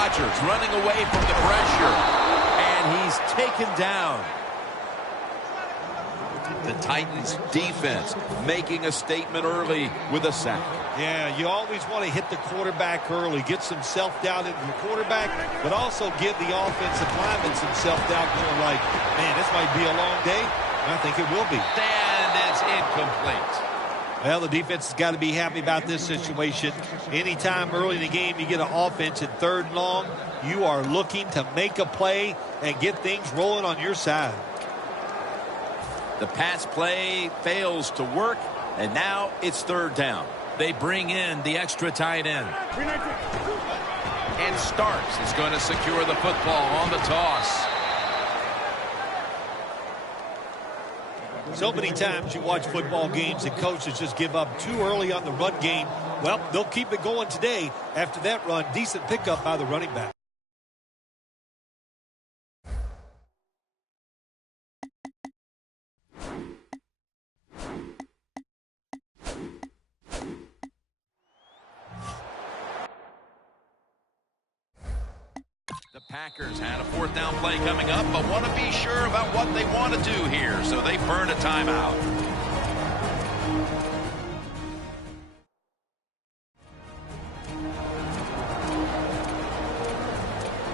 Rodgers running away from the pressure. And he's taken down. The Titans defense making a statement early with a sack. Yeah, you always want to hit the quarterback early, get some self-doubt into the quarterback, but also give the offensive lineman some self-doubt going like, man, this might be a long day. I think it will be. And it's incomplete. Well, the defense has got to be happy about this situation. Anytime early in the game you get an offense in 3rd and long, you are looking to make a play and get things rolling on your side. The pass play fails to work, and now it's 3rd down. They bring in the extra tight end. And Starks is going to secure the football on the toss. So many times you watch football games and coaches just give up too early on the run game. Well, they'll keep it going today. After that run, decent pickup by the running back. The Packers had a 4th down play coming up, but want to be sure about what they want to do here, so they burn a timeout.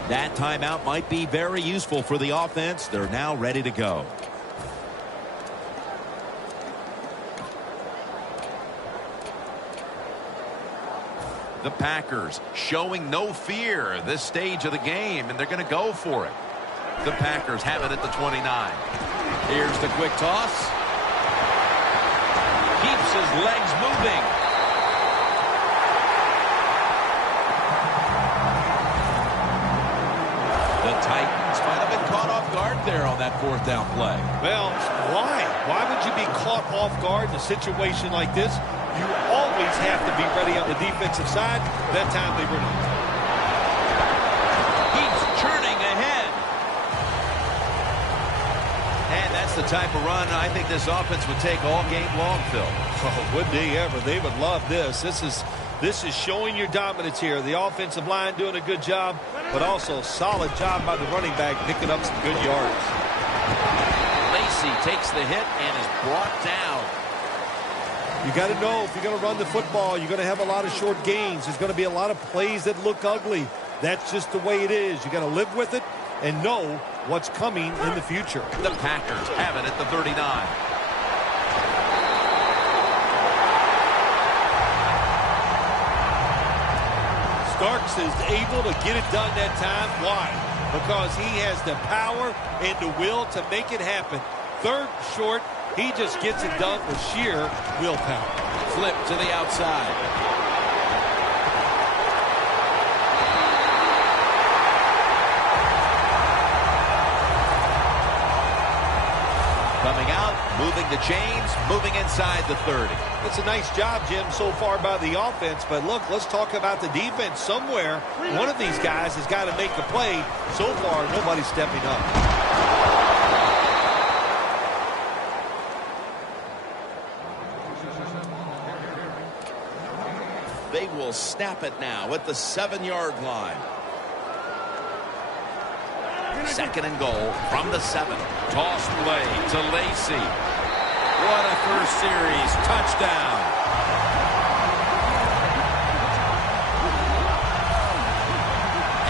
That timeout might be very useful for the offense. They're now ready to go. The Packers showing no fear at this stage of the game, and they're going to go for it. The Packers have it at the 29. Here's the quick toss. Keeps his legs moving. The Titans might have been caught off guard there on that 4th down play. Well, why? Why would you be caught off guard in a situation like this? You always have to be ready on the defensive side. That time they were not. Keeps churning ahead. And that's the type of run I think this offense would take all game long, Phil. Oh, would they ever? They would love this. This is showing your dominance here. The offensive line doing a good job, but also solid job by the running back picking up some good yards. Lacy takes the hit and is brought down. You got to know if you're going to run the football, you're going to have a lot of short gains. There's going to be a lot of plays that look ugly. That's just the way it is. You got to live with it and know what's coming in the future. The Packers have it at the 39. Starks is able to get it done that time. Why? Because he has the power and the will to make it happen. 3rd short. He just gets it done with sheer willpower. Flip to the outside. Coming out, moving the chains, moving inside the 30. It's a nice job, Jim, so far by the offense. But look, let's talk about the defense. Somewhere, one of these guys has got to make a play. So far, nobody's stepping up. They will snap it now at the 7-yard line. 2nd and goal from the 7. Toss play to Lacy. What a first series touchdown.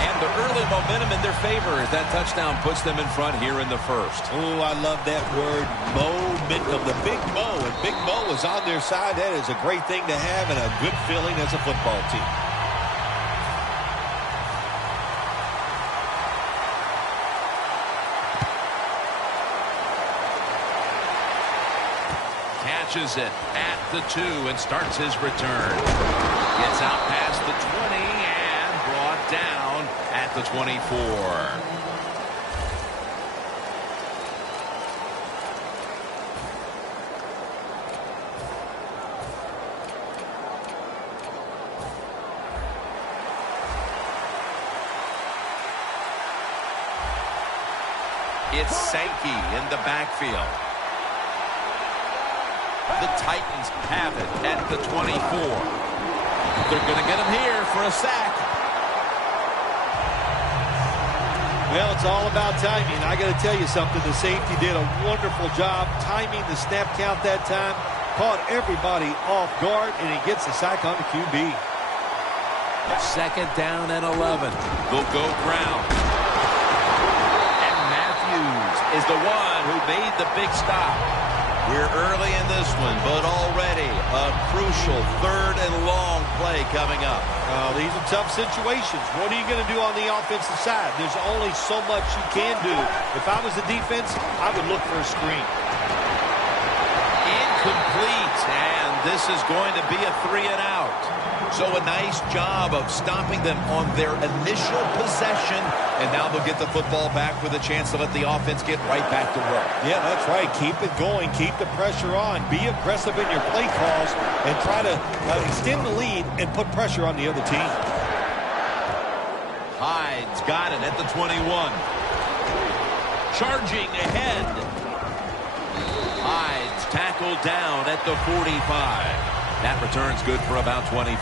And the early momentum in their favor as that touchdown puts them in front here in the 1st. Oh, I love that word, momentum. The Big Mo, and Big Mo is on their side. That is a great thing to have and a good feeling as a football team. Catches it at the 2 and starts his return. Gets out past the 20 and brought down at the 24. It's Sankey in the backfield. The Titans have it at the 24. They're going to get him here for a sack. Well, it's all about timing. I got to tell you something. The safety did a wonderful job timing the snap count that time. Caught everybody off guard, and he gets the sack on the QB. Second down and 11. They'll go ground. And Matthews is the one who made the big stop. We're early in this one, but already a crucial third and long play coming up. These are tough situations. What are you going to do on the offensive side? There's only so much you can do. If I was the defense, I would look for a screen. Incomplete, and this is going to be a 3 and out. So a nice job of stopping them on their initial possession, and now they'll get the football back with a chance to let the offense get right back to work. Yeah, that's right. Keep it going. Keep the pressure on. Be aggressive in your play calls and try to extend the lead and put pressure on the other team. Hyde's got it at the 21. Charging ahead. Hyde's tackled down at the 45. That return's good for about 24.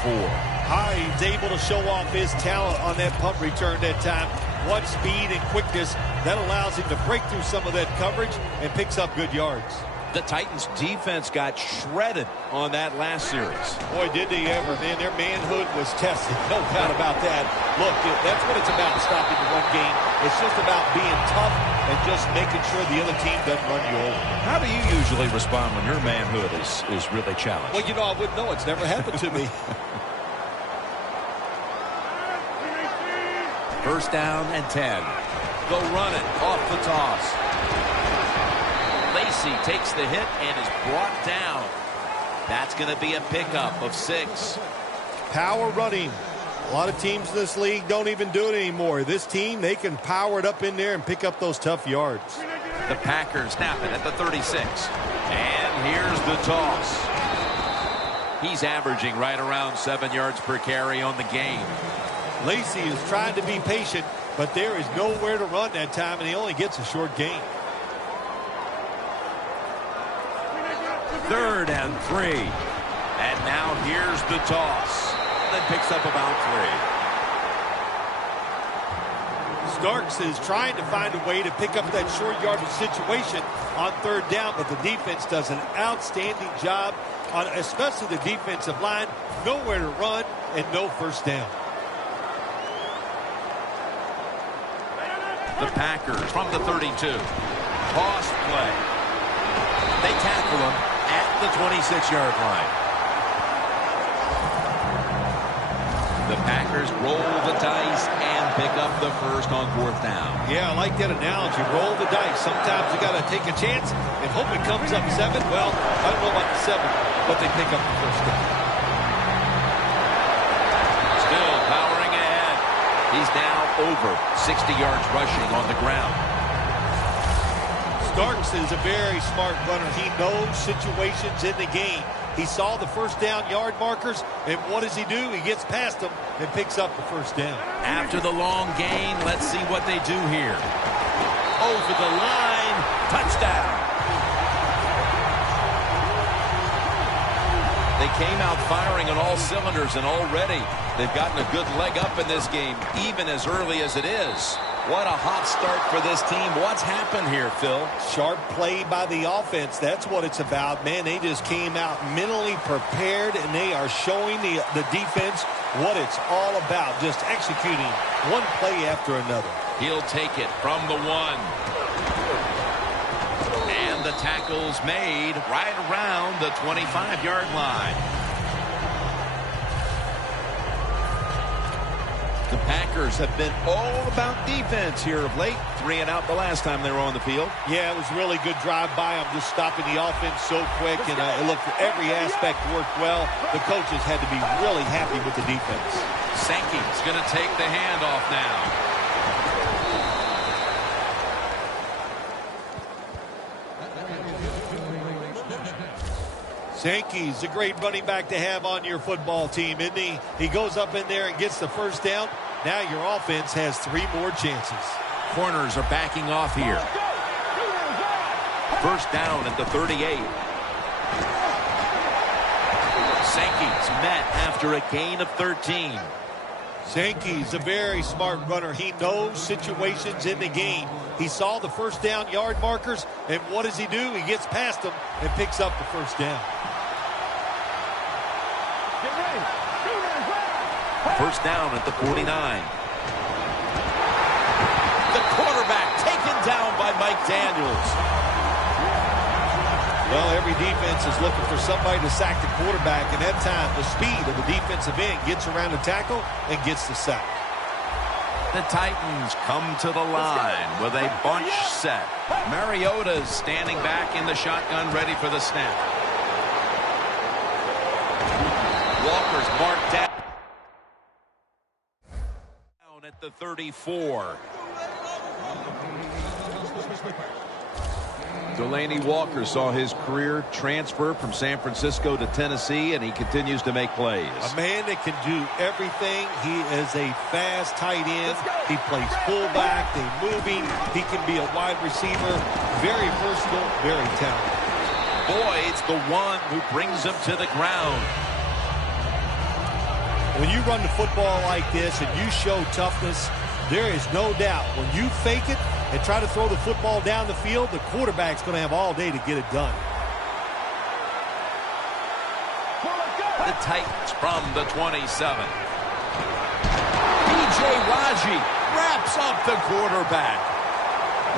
Hyde's able to show off his talent on that punt return that time. What speed and quickness that allows him to break through some of that coverage and picks up good yards. The Titans defense got shredded on that last series. Boy, did they ever, man. Their manhood was tested. No doubt about that. Look, that's what it's about, stopping the run game. It's just about being tough and just making sure the other team doesn't run you over. How do you usually respond when your manhood is really challenged? Well, you know, I wouldn't know. It's never happened to me. First down and 10. Go run it off the toss. Lacy takes the hit and is brought down. That's going to be a pickup of 6. Power running. A lot of teams in this league don't even do it anymore. This team, they can power it up in there and pick up those tough yards. The Packers snap it at the 36. And here's the toss. He's averaging right around 7 yards per carry on the game. Lacy is trying to be patient, but there is nowhere to run that time, and he only gets a short gain. 3rd and 3. And now here's the toss. Then picks up about 3. Starks is trying to find a way to pick up that short yardage situation on 3rd down, but the defense does an outstanding job, on especially the defensive line. Nowhere to run and no first down. The Packers from the 32. Toss play. They tackle him at the 26-yard line. The Packers roll the dice and pick up the first on 4th down. Yeah, I like that analogy. Roll the dice. Sometimes you got to take a chance and hope it comes up 7. Well, I don't know about the 7, but they pick up the first down. Still powering ahead. He's now over 60 yards rushing on the ground. Starks is a very smart runner. He knows situations in the game. He saw the first down yard markers, and what does he do? He gets past them and picks up the first down. After the long gain, let's see what they do here. Over the line, touchdown. They came out firing on all cylinders, and already they've gotten a good leg up in this game, even as early as it is. What a hot start for this team. What's happened here, Phil? Sharp play by the offense. That's what it's about. Man, they just came out mentally prepared, and they are showing the defense what it's all about, just executing one play after another. He'll take it from the 1. And the tackle's made right around the 25-yard line. The Packers have been all about defense here of late. 3 and out the last time they were on the field. Yeah, it was a really good drive by them, just stopping the offense so quick, and it looked every aspect worked well. The coaches had to be really happy with the defense. Sankey's going to take the handoff now. Sankey's a great running back to have on your football team, isn't he? He goes up in there and gets the first down. Now your offense has 3 more chances. Corners are backing off here. First down at the 38. Sankey's met after a gain of 13. Sankey's a very smart runner. He knows situations in the game. He saw the first down yard markers, and what does he do? He gets past them and picks up the first down. First down at the 49. The quarterback taken down by Mike Daniels. Well, every defense is looking for somebody to sack the quarterback, and that time the speed of the defensive end gets around the tackle and gets the sack. The Titans come to the line with a bunch set. Mariota's standing back in the shotgun, ready for the snap. Walker's marked down at the 34. Delaney Walker saw his career transfer from San Francisco to Tennessee, and he continues to make plays. A man that can do everything. He is a fast tight end. He plays fullback. They move him. He can be a wide receiver. Very versatile, very talented. Boyd's the one who brings him to the ground. When you run the football like this and you show toughness, there is no doubt when you fake it and try to throw the football down the field, the quarterback's going to have all day to get it done. The Titans from the 27. P.J. Raji wraps up the quarterback.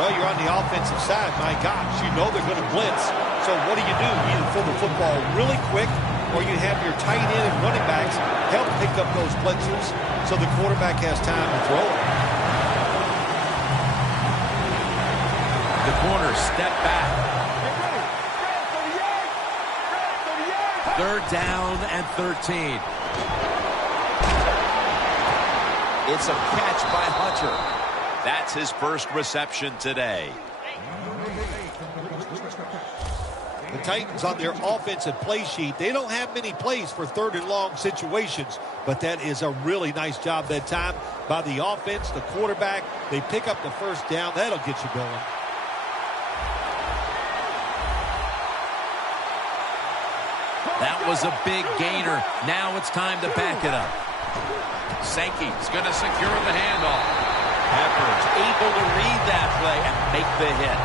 Well, you're on the offensive side. My gosh, you know they're going to blitz. So what do? You either throw the football really quick or you have your tight end and running backs help pick up those blitzers so the quarterback has time to throw it. The corner step back. Third down and 13. It's a catch by Hunter. That's his first reception today. The Titans on their offensive play sheet, they don't have many plays for third and long situations, but that is a really nice job that time by the offense, the quarterback. They pick up the first down. That'll get you going. That was a big gainer. Now it's time to back it up. Sankey's going to secure the handoff. Peppers able to read that play and make the hit.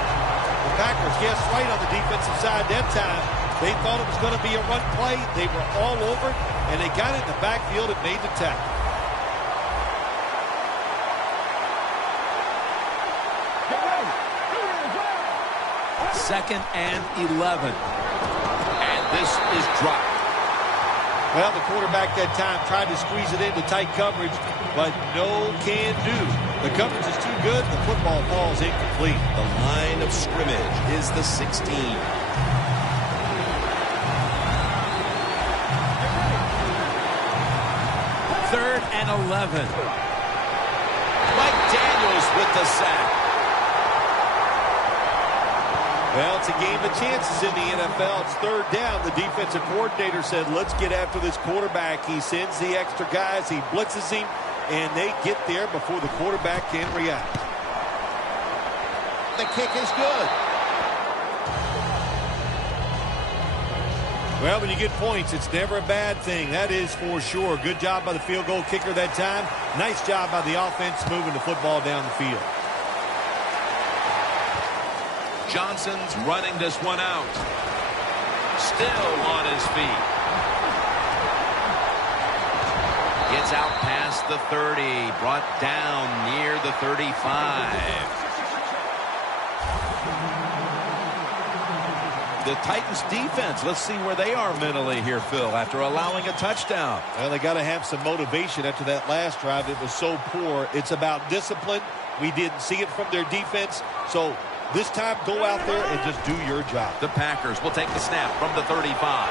The Packers guessed right on the defensive side that time. They thought it was going to be a run play. They were all over it, and they got it in the backfield and made the tackle. Second and 11. And this is dropped. Well, the quarterback that time tried to squeeze it into tight coverage, but no can do. The coverage is too good. The football falls incomplete. The line of scrimmage is the 16. Third and 11. Mike Daniels with the sack. Well, it's a game of chances in the NFL. It's third down. The defensive coordinator said, let's get after this quarterback. He sends the extra guys. He blitzes him, and they get there before the quarterback can react. The kick is good. Well, when you get points, it's never a bad thing. That is for sure. Good job by the field goal kicker that time. Nice job by the offense moving the football down the field. Johnson's running this one out. Still on his feet. Gets out past the 30. Brought down near the 35. The Titans defense, let's see where they are mentally here, Phil, after allowing a touchdown. Well, they got to have some motivation after that last drive. It was so poor. It's about discipline. We didn't see it from their defense. So this time, go out there and just do your job. The Packers will take the snap from the 35.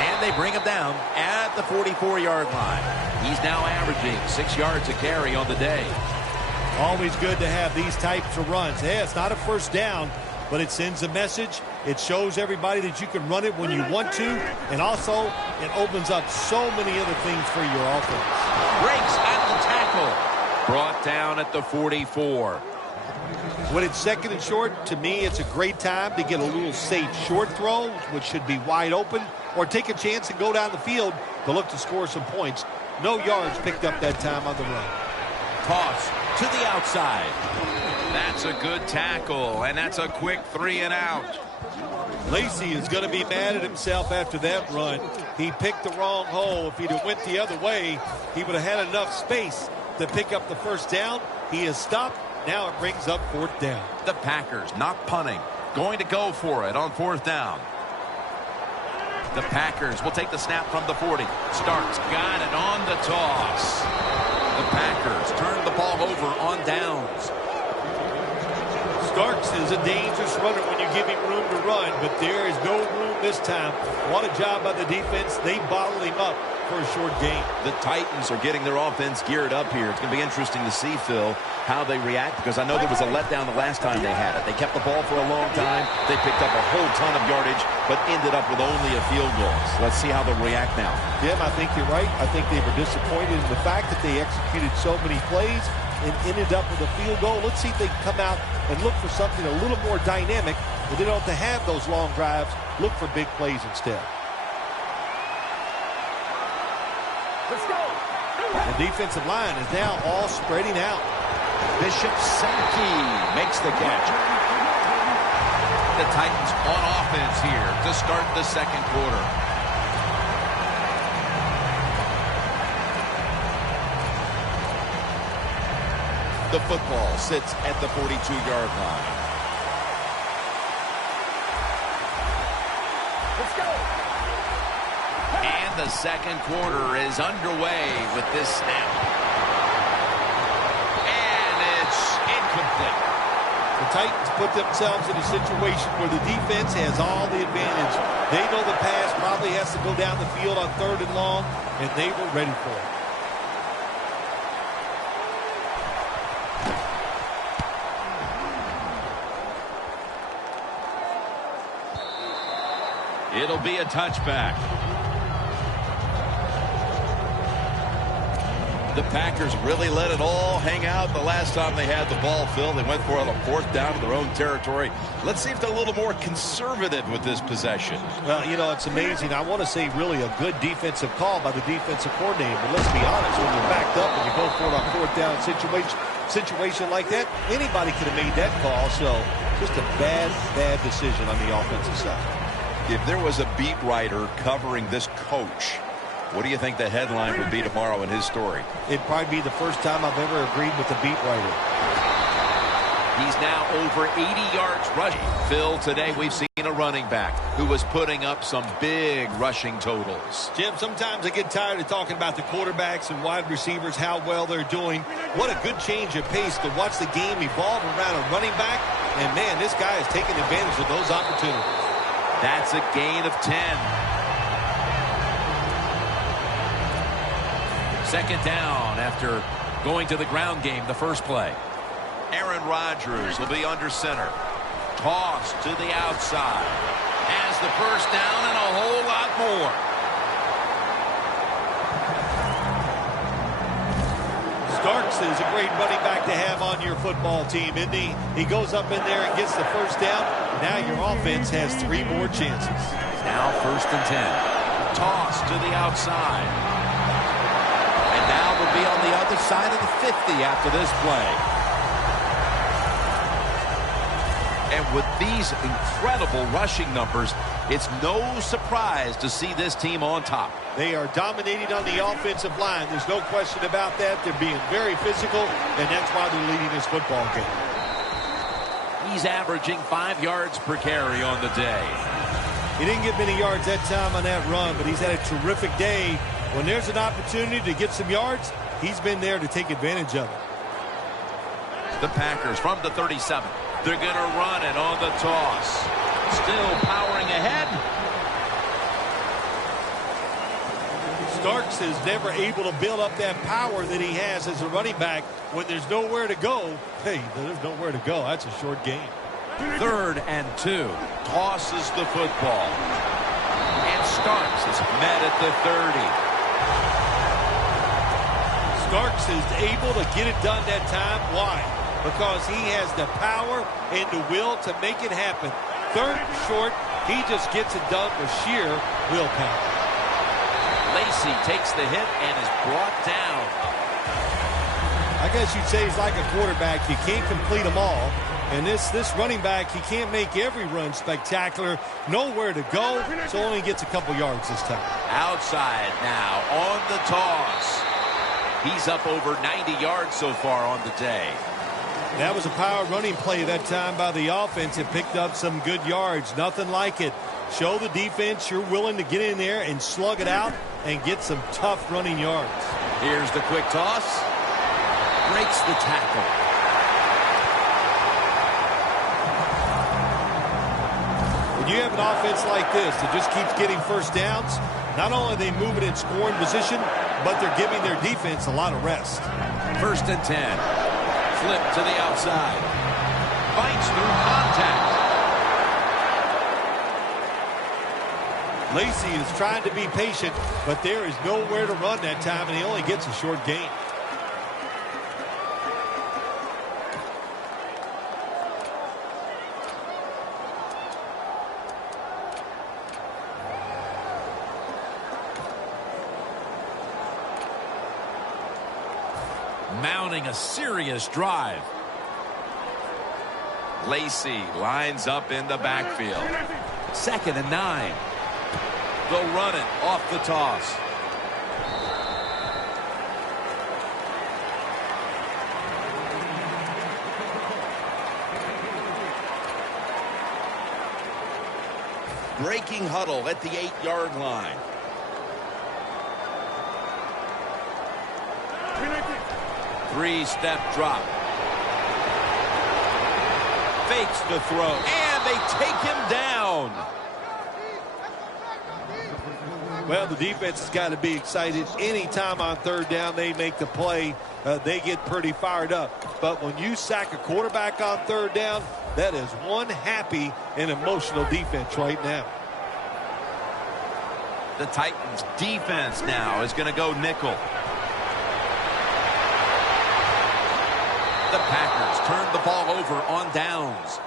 And they bring him down at the 44-yard line. He's now averaging 6 yards a carry on the day. Always good to have these types of runs. Hey, it's not a first down, but it sends a message. It shows everybody that you can run it when you want to. And also, it opens up so many other things for your offense. Breaks at the tackle. Brought down at the 44. When it's second and short, to me, it's a great time to get a little safe short throw, which should be wide open, or take a chance and go down the field to look to score some points. No yards picked up that time on the run. Toss to the outside. That's a good tackle, and that's a quick 3 and out. Lacey is going to be mad at himself after that run. He picked the wrong hole. If he'd have went the other way, he would have had enough space to pick up the first down. He has stopped. Now it brings up 4th down. The Packers not punting. Going to go for it on 4th down. The Packers will take the snap from the 40. Starks got it on the toss. The Packers turn the ball over on downs. Starks is a dangerous runner when you give him room to run, but there is no room this time. What a job by the defense. They bottled him up for a short gain. The Titans are getting their offense geared up here. It's going to be interesting to see, Phil, how they react, because I know there was a letdown the last time they had it. They kept the ball for a long time. They picked up a whole ton of yardage, but ended up with only a field goal. So let's see how they'll react now. Jim, I think you're right. I think they were disappointed in the fact that they executed so many plays and ended up with a field goal. Let's see if they can come out and look for something a little more dynamic. But they don't have to have those long drives. Look for big plays instead. Let's go. The defensive line is now all spreading out. Bishop Sankey makes the catch. The Titans on offense here to start the second quarter. The football sits at the 42-yard line. Let's go. And the second quarter is underway with this snap. And it's incomplete. The Titans put themselves in a situation where the defense has all the advantage. They know the pass probably has to go down the field on 3rd and long, and they were ready for it. It'll be a touchback. The Packers really let it all hang out the last time they had the ball, Phil. They went for it on 4th down in their own territory. Let's see if they're a little more conservative with this possession. Well, you know, it's amazing. I want to say really a good defensive call by the defensive coordinator. But let's be honest, when you're backed up and you go for it on 4th down situation like that, anybody could have made that call. So just a bad decision on the offensive side. If there was a beat writer covering this coach, what do you think the headline would be tomorrow in his story? It'd probably be the first time I've ever agreed with the beat writer. He's now over 80 yards rushing. Phil, today we've seen a running back who was putting up some big rushing totals. Jim, sometimes I get tired of talking about the quarterbacks and wide receivers, how well they're doing. What a good change of pace to watch the game evolve around a running back. And, man, this guy is taking advantage of those opportunities. That's a gain of 10. Second down after going to the ground game the first play. Aaron Rodgers will be under center. Toss to the outside. Has the first down and a whole lot more. Starks is a great running back to have on your football team, isn't he? He goes up in there and gets the first down. Now your offense has 3 more chances. Now 1st and 10. Toss to the outside. And now they'll be on the other side of the 50 after this play. And with these incredible rushing numbers, it's no surprise to see this team on top. They are dominating on the offensive line. There's no question about that. They're being very physical, and that's why they're leading this football game. He's averaging 5 yards per carry on the day. He didn't get many yards that time on that run, but he's had a terrific day. When there's an opportunity to get some yards, he's been there to take advantage of it. The Packers from the 37. They're going to run it on the toss. Still powering ahead. Starks is never able to build up that power that he has as a running back. When there's nowhere to go, hey, there's nowhere to go. That's a short game. 3rd and 2. Tosses the football. And Starks is met at the 30. Starks is able to get it done that time. Why? Because he has the power and the will to make it happen. 3rd and short, he just gets it done with sheer willpower. Lacy takes the hit and is brought down. I guess you'd say he's like a quarterback. You can't complete them all. And this running back, he can't make every run spectacular. Nowhere to go, so only gets a couple yards this time. Outside now on the toss. He's up over 90 yards so far on the day. That was a power running play that time by the offense. It picked up some good yards. Nothing like it. Show the defense you're willing to get in there and slug it out and get some tough running yards. Here's the quick toss. Breaks the tackle. When you have an offense like this that just keeps getting first downs, not only are they moving in scoring position, but they're giving their defense a lot of rest. 1st and 10. Flip to the outside. Fights through contact. Lacy is trying to be patient, but there is nowhere to run that time, and he only gets a short gain. Mounting a serious drive. Lacy lines up in the backfield. 2nd and 9. They'll run it off the toss. Breaking huddle at the 8-yard line. Three-step drop. Fakes the throw, and they take him down. Well, the defense has got to be excited. Anytime on 3rd down they make the play, they get pretty fired up. But when you sack a quarterback on 3rd down, that is one happy and emotional defense right now. The Titans defense now is going to go nickel. The Packers turn the ball over on downs.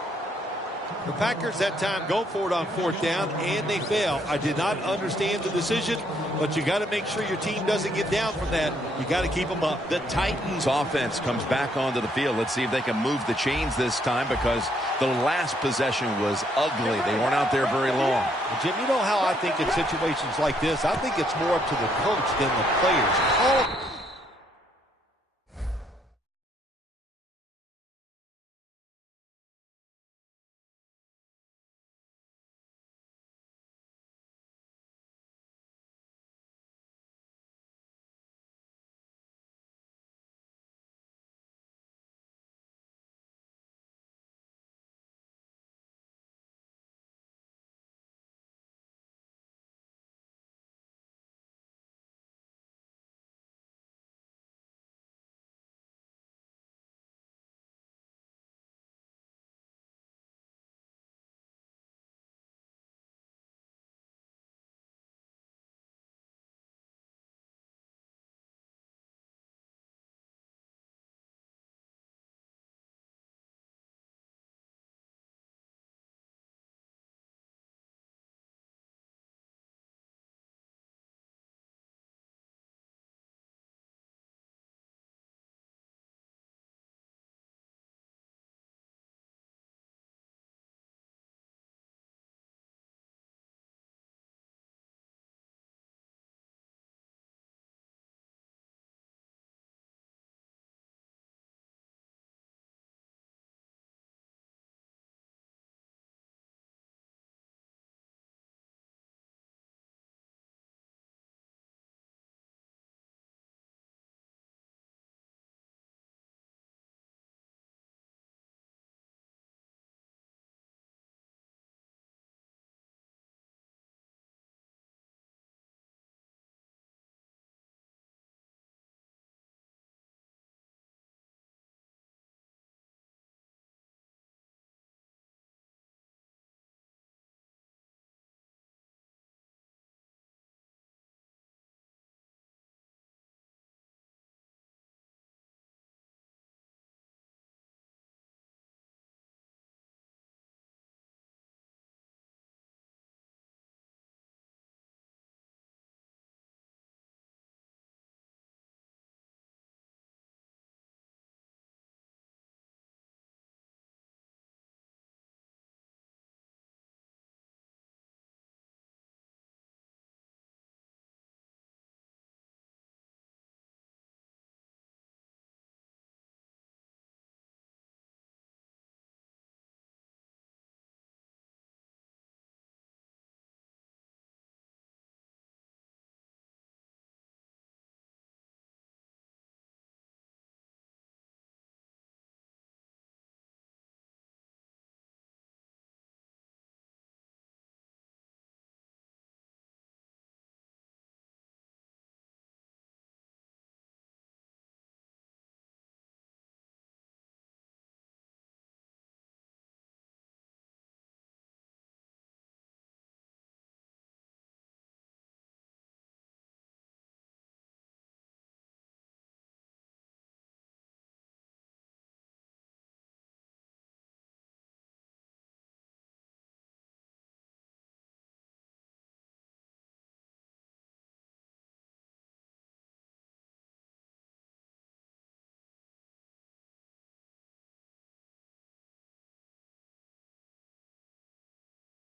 The Packers that time go for it on 4th down, and they fail. I did not understand the decision, but you got to make sure your team doesn't get down from that. You got to keep them up. The Titans offense comes back onto the field. Let's see if they can move the chains this time, because the last possession was ugly. They weren't out there very long. Jim, you know how I think in situations like this, I think it's more up to the coach than the players.